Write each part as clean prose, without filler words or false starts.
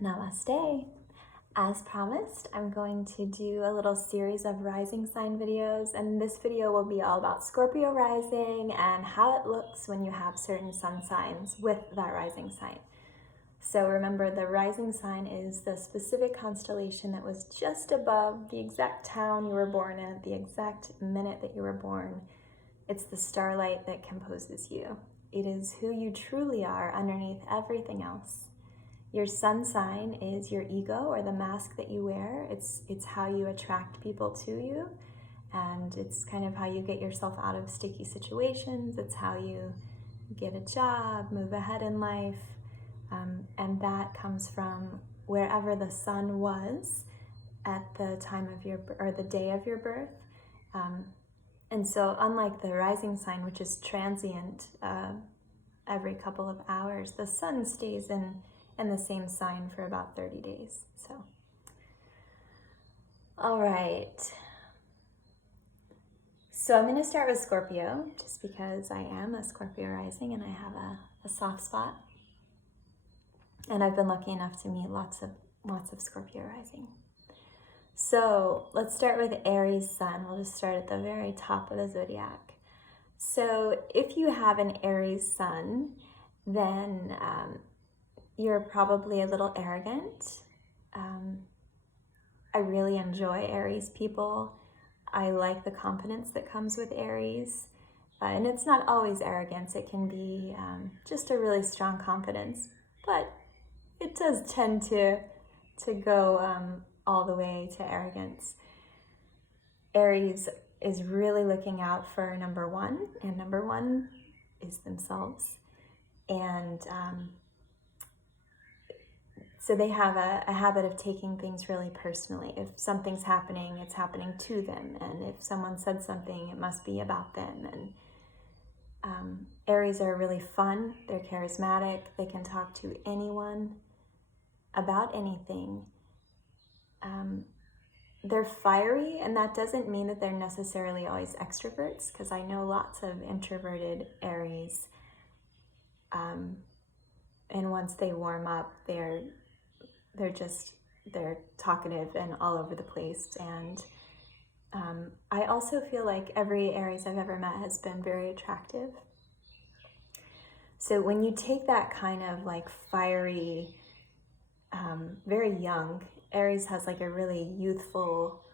Namaste. As promised, I'm going to do a little series of rising sign videos, and this video will be all about Scorpio rising and how it looks when you have certain sun signs with that rising sign. So remember, the rising sign is the specific constellation that was just above the exact town you were born in, the exact minute that you were born. It's the starlight that composes you. It is who you truly are underneath everything else. Your sun sign is your ego, or the mask that you wear. It's how you attract people to you, and it's kind of how you get yourself out of sticky situations. It's how you get a job, move ahead in life, and that comes from wherever the sun was at the time of your, or the day of your birth. And so unlike the rising sign, which is transient, every couple of hours, the sun stays in the same sign for about 30 days. So, all right. So I'm going to start with Scorpio, just because I am a Scorpio rising and I have a soft spot. And I've been lucky enough to meet lots of Scorpio rising. So let's start with Aries sun. We'll just start at the very top of the zodiac. So if you have an Aries sun, then you're probably a little arrogant. I really enjoy Aries people. I like the confidence that comes with Aries. And it's not always arrogance. It can be just a really strong confidence. But it does tend to go all the way to arrogance. Aries is really looking out for number one, and number one is themselves. And so they have a habit of taking things really personally. If something's happening, it's happening to them. And if someone said something, it must be about them. And Aries are really fun. They're charismatic. They can talk to anyone about anything. They're fiery, and that doesn't mean that they're necessarily always extroverts, because I know lots of introverted Aries. And once they warm up, they're talkative and all over the place. And I also feel like every Aries I've ever met has been very attractive. So when you take that kind of like fiery, very young, Aries has like a really youthful,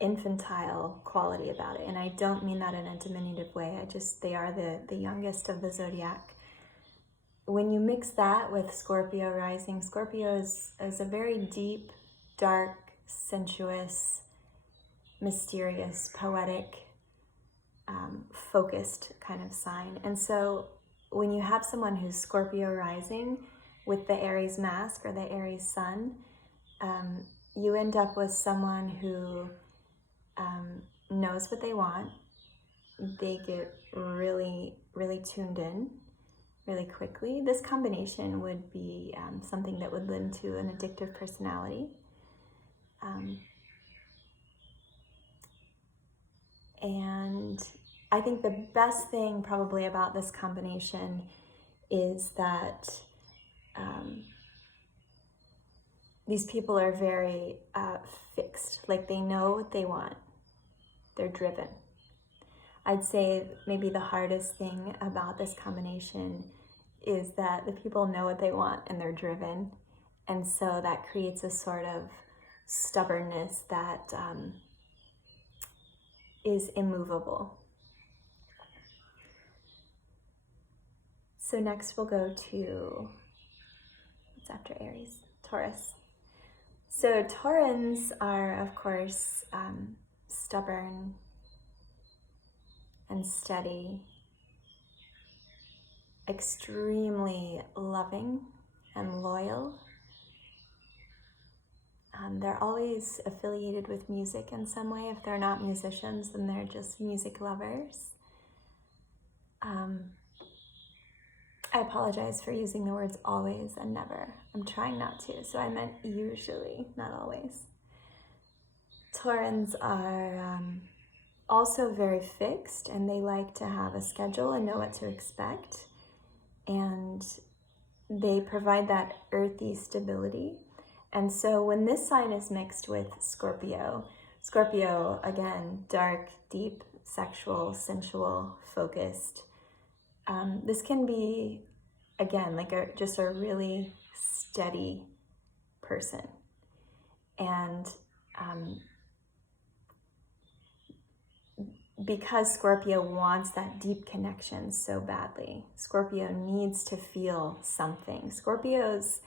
infantile quality about it. And I don't mean that in a diminutive way. They are the youngest of the zodiac. When you mix that with Scorpio rising, Scorpio is a very deep, dark, sensuous, mysterious, poetic, focused kind of sign. And so when you have someone who's Scorpio rising with the Aries mask or the Aries sun, you end up with someone who knows what they want. They get really, really tuned in really quickly. This combination would be something that would lend to an addictive personality. And I think the best thing probably about this combination is that these people are very fixed. Like, they know what they want. They're driven. I'd say maybe the hardest thing about this combination is that the people know what they want and they're driven. And so that creates a sort of stubbornness that is immovable. So next we'll go to, what's after Aries? Taurus. So Taurans are, of course, stubborn and steady, extremely loving and loyal. They're always affiliated with music in some way. If they're not musicians, then they're just music lovers. I apologize for using the words always and never. I'm trying not to, so I meant usually, not always. Taurans are also very fixed, and they like to have a schedule and know what to expect. And they provide that earthy stability. And so when this sign is mixed with Scorpio, Scorpio, again, dark, deep, sexual, sensual, focused. This can be, again, like just a really steady person. And because Scorpio wants that deep connection so badly, Scorpio needs to feel something. Scorpios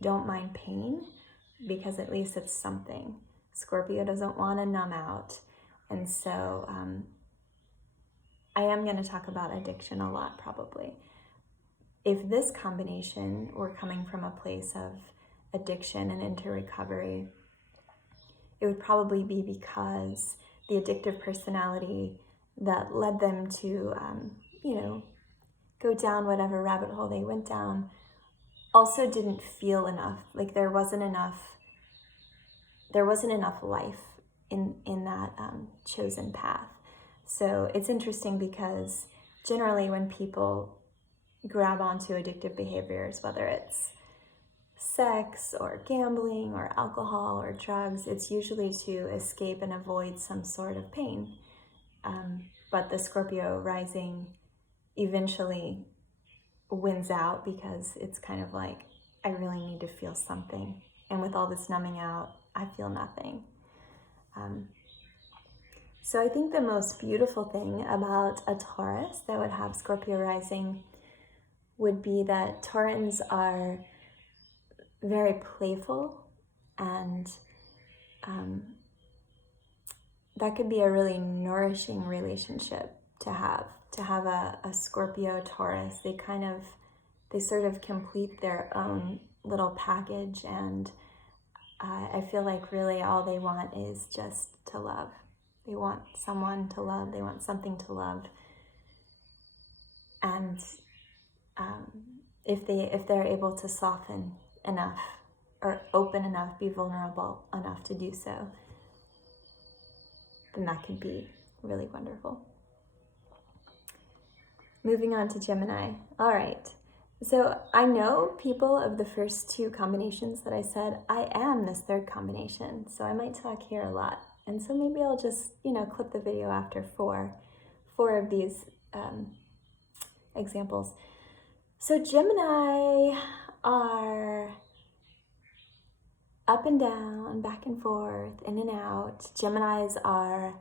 don't mind pain because at least it's something. Scorpio doesn't want to numb out. And so I am going to talk about addiction a lot probably. If this combination were coming from a place of addiction and into recovery, it would probably be because the addictive personality that led them to, go down whatever rabbit hole they went down also didn't feel enough. Like there wasn't enough life in that chosen path. So it's interesting because generally when people grab onto addictive behaviors, whether it's sex or gambling or alcohol or drugs, it's usually to escape and avoid some sort of pain. But the Scorpio rising eventually wins out because it's kind of like, I really need to feel something. And with all this numbing out, I feel nothing. So I think the most beautiful thing about a Taurus that would have Scorpio rising would be that Taurans are very playful, and that could be a really nourishing relationship to have a Scorpio Taurus. They sort of complete their own little package, and I feel like really all they want is just to love. They want someone to love, they want something to love. And if they're able to soften enough or open enough, be vulnerable enough to do so, then that can be really wonderful. Moving on to Gemini. All right. So I know people of the first two combinations that I said. I am this third combination, so I might talk here a lot. And so maybe I'll just, clip the video after four of these examples. So Gemini are up and down, back and forth, in and out. Geminis are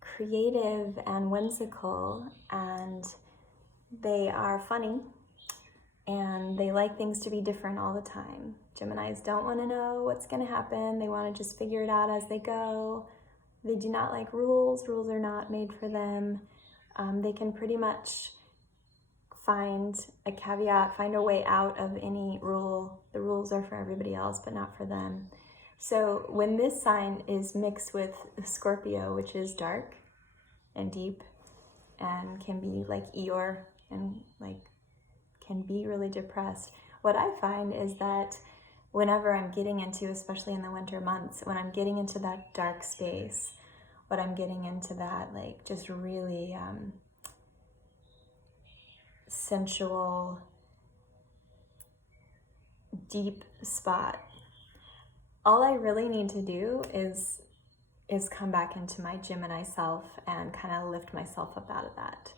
creative and whimsical, and they are funny, and they like things to be different all the time. Geminis don't want to know what's going to happen. They want to just figure it out as they go. They do not like rules. Rules are not made for them. They can pretty much find a caveat, find a way out of any rule. The rules are for everybody else, but not for them. So when this sign is mixed with Scorpio, which is dark and deep and can be like Eeyore and can be really depressed, what I find is that whenever I'm getting into, especially in the winter months, when I'm getting into that dark space, when I'm getting into that just really sensual, deep spot, all I really need to do is come back into my Gemini self and kind of lift myself up out of that.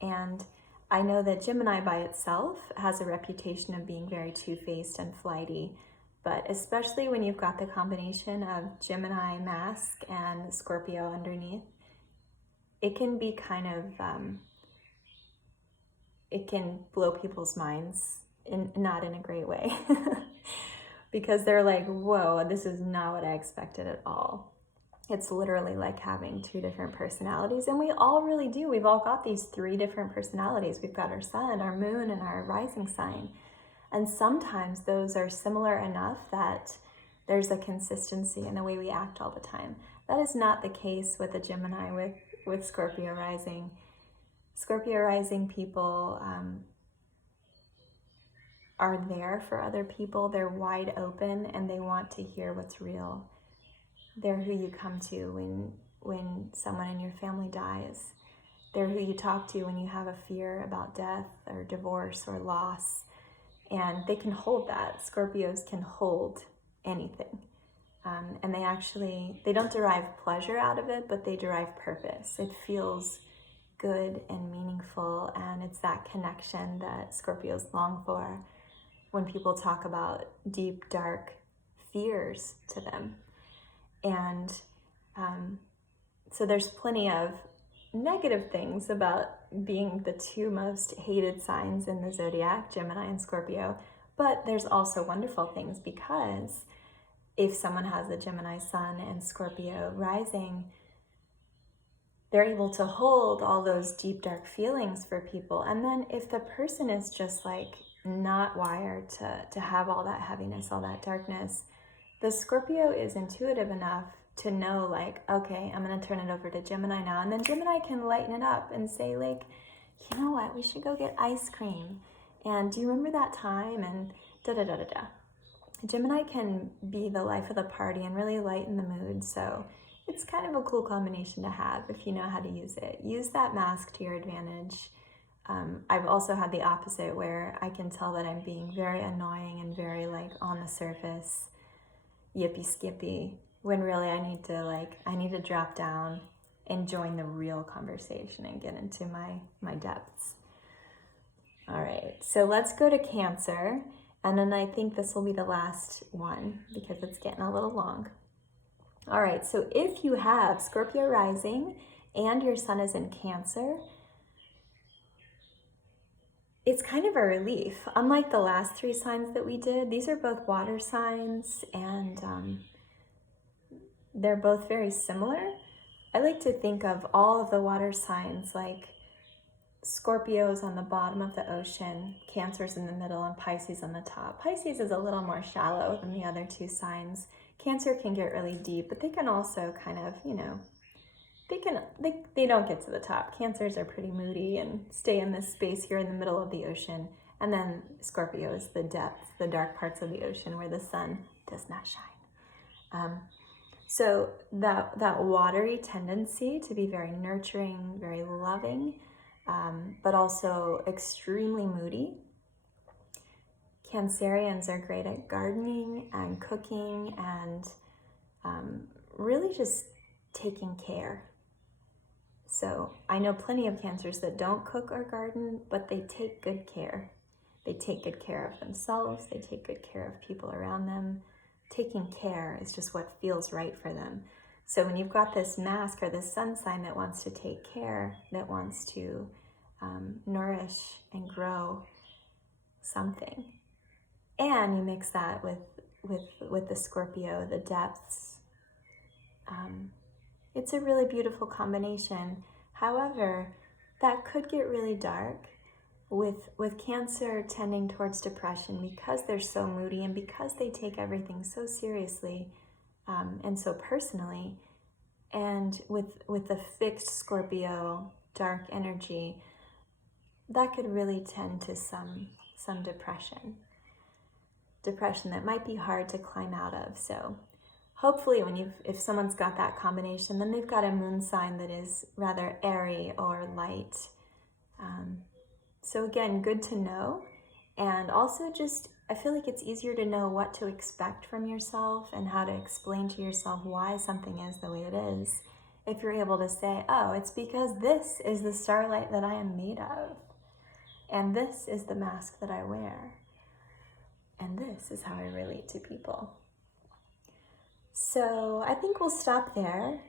And I know that Gemini by itself has a reputation of being very two-faced and flighty, but especially when you've got the combination of Gemini mask and Scorpio underneath, it can be kind of, it can blow people's minds, not in a great way, because they're like, whoa, this is not what I expected at all. It's literally like having two different personalities, and we all really do. We've all got these three different personalities. We've got our sun, our moon, and our rising sign. And sometimes those are similar enough that there's a consistency in the way we act all the time. That is not the case with a Gemini with Scorpio rising. Scorpio rising people are there for other people. They're wide open and they want to hear what's real. They're who you come to when someone in your family dies. They're who you talk to when you have a fear about death or divorce or loss. And they can hold that. Scorpios can hold anything. And they don't derive pleasure out of it, but they derive purpose. It feels good and meaningful, and it's that connection that Scorpios long for when people talk about deep, dark fears to them. And so there's plenty of negative things about being the two most hated signs in the zodiac, Gemini and Scorpio, but there's also wonderful things, because if someone has a Gemini sun and Scorpio rising, they're able to hold all those deep, dark feelings for people. And then if the person is just like not wired to have all that heaviness, all that darkness, the Scorpio is intuitive enough to know, like, okay, I'm going to turn it over to Gemini now. And then Gemini can lighten it up and say, like, you know what, we should go get ice cream. And do you remember that time? And da-da-da-da-da. Gemini can be the life of the party and really lighten the mood. So it's kind of a cool combination to have if you know how to use it. Use that mask to your advantage. I've also had the opposite, where I can tell that I'm being very annoying and very like on the surface, yippee skippy, when really I need to drop down and join the real conversation and get into my depths. All right, so let's go to Cancer. And then I think this will be the last one because it's getting a little long. All right, so if you have Scorpio rising and your sun is in Cancer, it's kind of a relief. Unlike the last three signs that we did, these are both water signs, and they're both very similar. I like to think of all of the water signs like Scorpio's on the bottom of the ocean, Cancer's in the middle, and Pisces on the top. Pisces is a little more shallow than the other two signs. Cancer can get really deep, but they can also kind of, they don't get to the top. Cancers are pretty moody and stay in this space here in the middle of the ocean. And then Scorpio is the depths, the dark parts of the ocean where the sun does not shine. So that watery tendency to be very nurturing, very loving, but also extremely moody. Cancerians are great at gardening and cooking and really just taking care. So I know plenty of Cancers that don't cook or garden, but they take good care. They take good care of themselves. They take good care of people around them. Taking care is just what feels right for them. So when you've got this mask or this sun sign that wants to take care, that wants to nourish and grow something, and you mix that with the Scorpio, the depths, it's a really beautiful combination. However, that could get really dark with Cancer tending towards depression because they're so moody and because they take everything so seriously and so personally. And with the fixed Scorpio dark energy, that could really tend to some depression that might be hard to climb out of. So hopefully if someone's got that combination, then they've got a moon sign that is rather airy or light. So again, good to know. And also just, I feel like it's easier to know what to expect from yourself and how to explain to yourself why something is the way it is. If you're able to say, oh, it's because this is the starlight that I am made of. And this is the mask that I wear. And this is how I relate to people. So I think we'll stop there.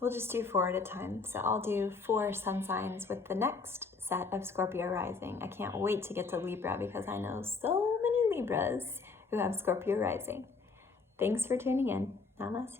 We'll just do 4 at a time. So I'll do 4 sun signs with the next set of Scorpio rising. I can't wait to get to Libra because I know so many Libras who have Scorpio rising. Thanks for tuning in. Namaste.